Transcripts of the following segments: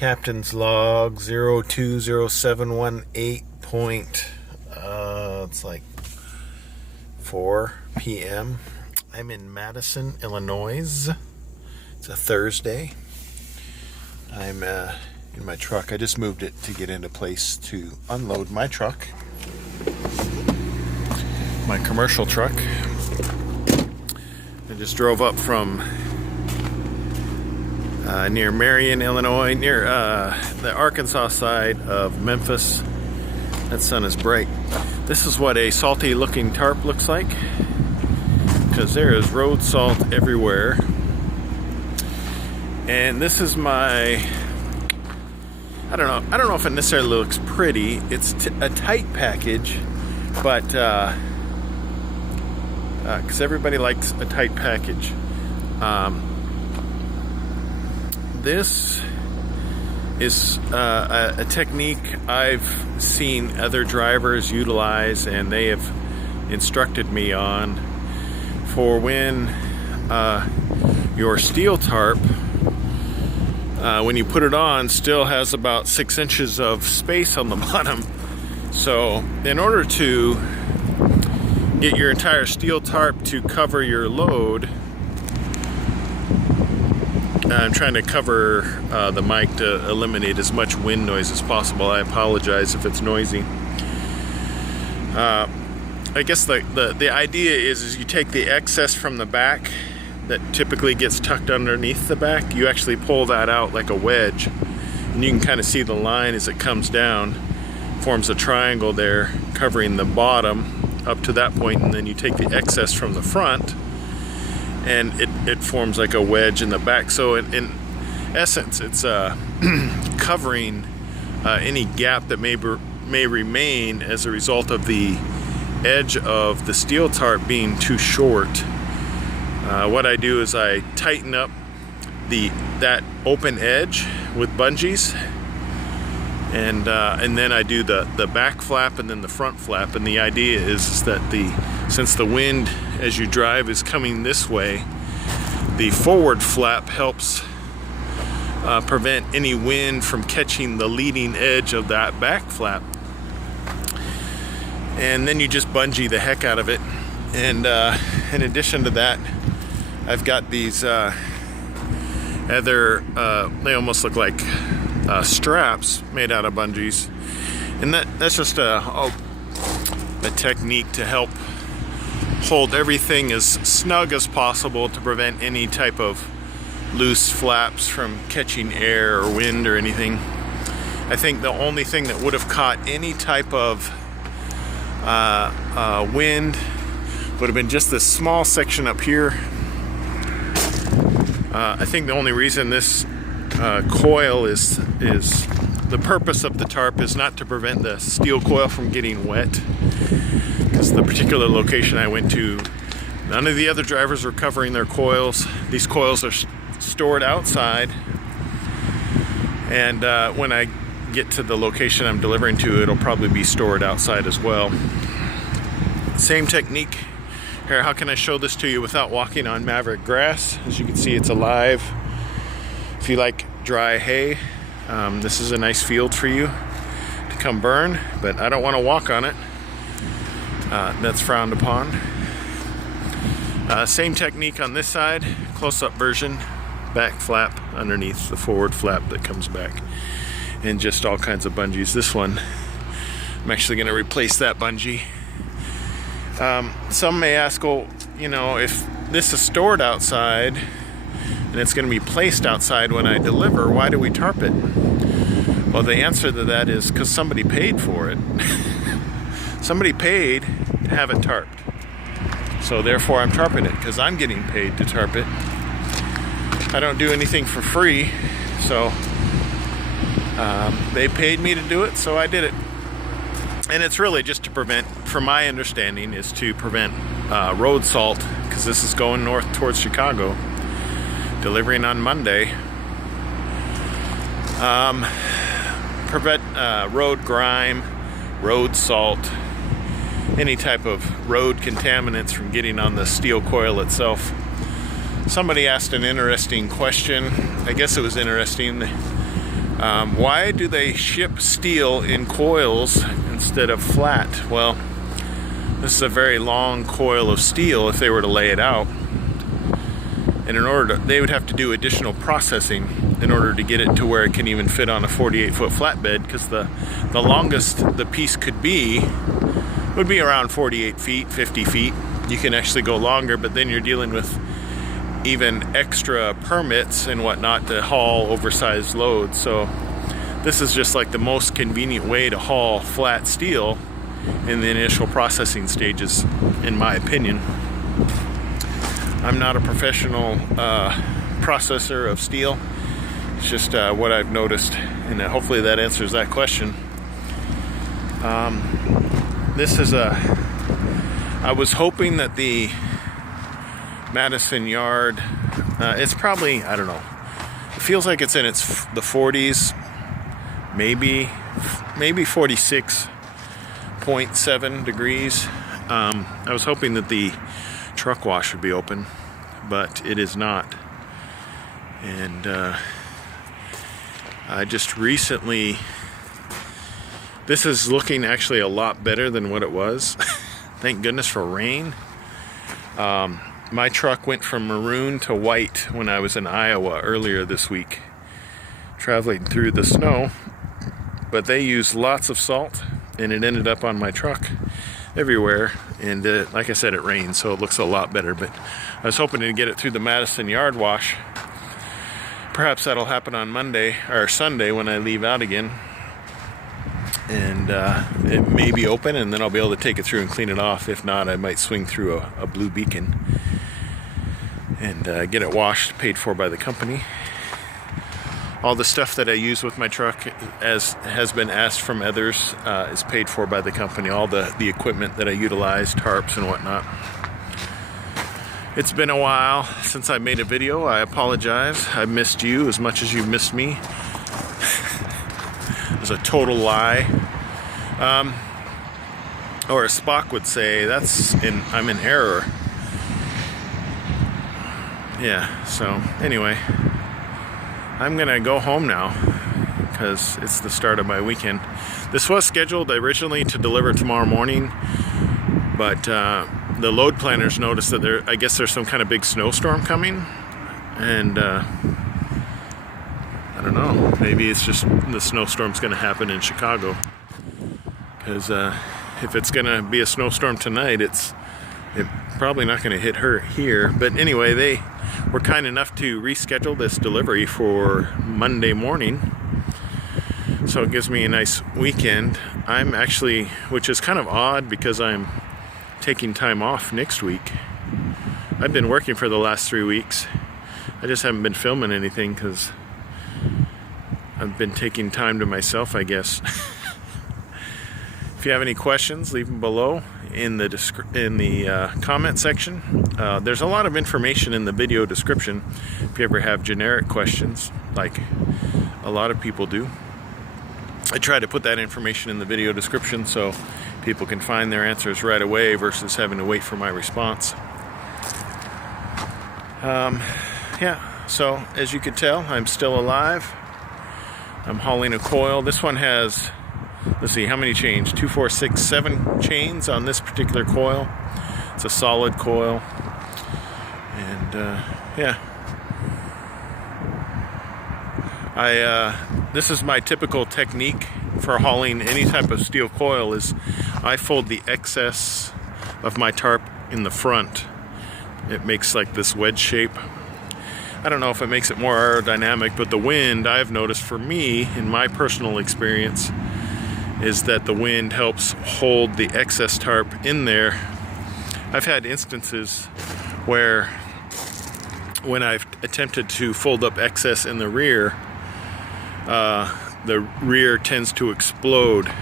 Captain's log 020718 it's like 4 p.m. I'm in Madison, Illinois. It's a Thursday. I'm in my truck. I just moved it to get into place to unload my truck, my commercial truck. I just drove up from near Marion, Illinois, near the Arkansas side of Memphis. That sun is bright. This is what a salty looking tarp looks like, because there is road salt everywhere. And this is my, I don't know if it necessarily looks pretty. It's a tight package, but because everybody likes a tight package. This is a technique I've seen other drivers utilize, and they have instructed me on, for when your steel tarp, when you put it on, still has about 6 inches of space on the bottom. So in order to get your entire steel tarp to cover your load, I'm trying to cover the mic to eliminate as much wind noise as possible. I apologize if it's noisy. I guess the idea is you take the excess from the back that typically gets tucked underneath the back. You actually pull that out like a wedge, and you can kind of see the line as it comes down, forms a triangle there covering the bottom up to that point, and then you take the excess from the front and it forms like a wedge in the back. So in essence, it's covering any gap that may remain as a result of the edge of the steel tarp being too short. What I do is I tighten up that open edge with bungees, and then I do the back flap and then the front flap. And the idea is that since the wind as you drive is coming this way, the forward flap helps prevent any wind from catching the leading edge of that back flap. And then you just bungee the heck out of it. And in addition to that, I've got these other, they almost look like straps made out of bungees. And that's just a technique to help hold everything as snug as possible to prevent any type of loose flaps from catching air or wind or anything. I think the only thing that would have caught any type of wind would have been just this small section up here. I think the only reason this coil is the purpose of the tarp is not to prevent the steel coil from getting wet, because the particular location I went to, none of the other drivers were covering their coils. These coils are stored outside, and when I get to the location I'm delivering to, it'll probably be stored outside as well. Same technique. Here, how can I show this to you without walking on Maverick grass? As you can see, it's alive. If you like dry hay, this is a nice field for you to come burn, but I don't want to walk on it. That's frowned upon. Same technique on this side, close-up version, back flap underneath the forward flap that comes back, and just all kinds of bungees. This one, I'm actually going to replace that bungee. Some may ask, well, if this is stored outside and it's going to be placed outside when I deliver, why do we tarp it? Well, the answer to that is because somebody paid for it. Somebody paid to have it tarped. So therefore I'm tarping it, because I'm getting paid to tarp it. I don't do anything for free, so they paid me to do it, so I did it. And it's really just to prevent, from my understanding, is to prevent road salt, because this is going north towards Chicago, delivering on Monday. Prevent road grime, road salt, any type of road contaminants from getting on the steel coil itself. Somebody asked an interesting question. I guess it was interesting. Why do they ship steel in coils instead of flat? Well, this is a very long coil of steel if they were to lay it out. And in order to, they would have to do additional processing in order to get it to where it can even fit on a 48-foot flatbed, because the longest the piece could be would be around 48 feet, 50 feet. You can actually go longer, but then you're dealing with even extra permits and whatnot to haul oversized loads. So this is just like the most convenient way to haul flat steel in the initial processing stages, in my opinion. I'm not a professional processor of steel. It's just what I've noticed, and hopefully that answers that question. This is I was hoping that the Madison yard, it's probably, I don't know, it feels like it's in the 40s, maybe 46.7 degrees. I was hoping that the truck wash would be open, but it is not. And I just recently, this is looking actually a lot better than what it was. Thank goodness for rain. My truck went from maroon to white when I was in Iowa earlier this week, traveling through the snow. But they used lots of salt, and it ended up on my truck everywhere. And like I said, it rained, so it looks a lot better. But I was hoping to get it through the Madison yard wash. Perhaps that'll happen on Monday or Sunday when I leave out again. And it may be open, and then I'll be able to take it through and clean it off. If not, I might swing through a blue beacon and get it washed, paid for by the company. All the stuff that I use with my truck, as has been asked from others, is paid for by the company. All the equipment that I utilize, tarps and whatnot. It's been a while since I made a video. I apologize. I missed you as much as you missed me. It was a total lie. Or as Spock would say, I'm in error. Yeah, so anyway, I'm gonna go home now because it's the start of my weekend. This was scheduled originally to deliver tomorrow morning, but the load planners noticed that I guess there's some kind of big snowstorm coming, and I don't know, maybe it's just the snowstorm's gonna happen in Chicago, because if it's gonna be a snowstorm tonight, it's probably not gonna hit her here. But anyway, they were kind enough to reschedule this delivery for Monday morning, so it gives me a nice weekend. I'm actually, which is kind of odd because I'm taking time off next week. I've been working for the last 3 weeks. I just haven't been filming anything because I've been taking time to myself, I guess. If you have any questions, leave them below in the comment section. There's a lot of information in the video description if you ever have generic questions, like a lot of people do. I try to put that information in the video description so people can find their answers right away versus having to wait for my response. Yeah, so as you can tell, I'm still alive. I'm hauling a coil. This one has, let's see, how many chains? 2, 4, 6, 7 chains on this particular coil. It's a solid coil. And yeah. This is my typical technique for hauling any type of steel coil. Is I fold the excess of my tarp in the front. It makes like this wedge shape. I don't know if it makes it more aerodynamic, but the wind, I've noticed for me, in my personal experience, is that the wind helps hold the excess tarp in there. I've had instances where when I've attempted to fold up excess in the rear tends to explode.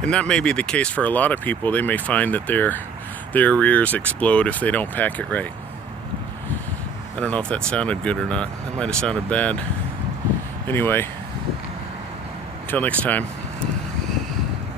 And that may be the case for a lot of people. They may find that their rears explode if they don't pack it right. I don't know if that sounded good or not. That might have sounded bad. Anyway, until next time.